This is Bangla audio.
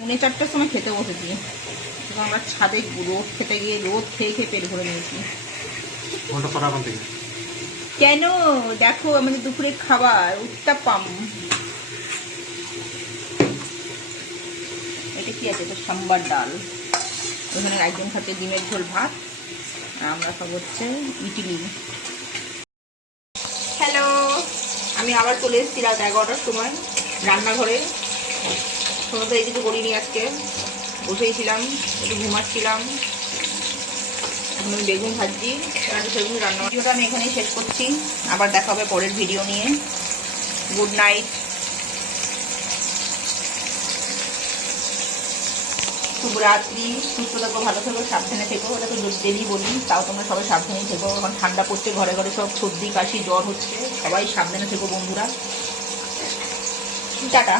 4:30টার সময় খেতে বসেছি। আমরা ছাদে রোদ খেতে গিয়ে রোদ খেয়ে খেয়ে পেট ভরে নিয়েছি। কেন দেখো আমাদের দুপুরের খাবার উত্তাপাম। এটা কি আছে? এটা সাম্বার ডাল। ওখানে একজন খাচ্ছে ডিমের ঝোল ভাত, আর আমরা খাবো হচ্ছে ইডলি। হ্যালো, আমি আবার চলে এসেছি রাত 11টার সময় রান্নাঘরে। সমস্ত এই কিছু করিনি আজকে, বসেইছিলাম, একটু ঘুমাচ্ছিলাম। এখন আমি বেগুন ভাজছি, সেগুলো রান্না। ভিডিওটা আমি এখানেই শেষ করছি, আবার দেখা হবে পরের ভিডিও নিয়ে। গুড নাইট, শুভরাত্রি, সুস্থ থাকো, ভালো থেকো, সাবধানে থেকো। ওটা তো ডেলি বলি, তাও তোমরা সবাই সাবধানেই থেকো। এখন ঠান্ডা পড়ছে, ঘরে ঘরে সব সর্দি কাশি জ্বর হচ্ছে, সবাই সাবধানে থেকো বন্ধুরা। টাটা।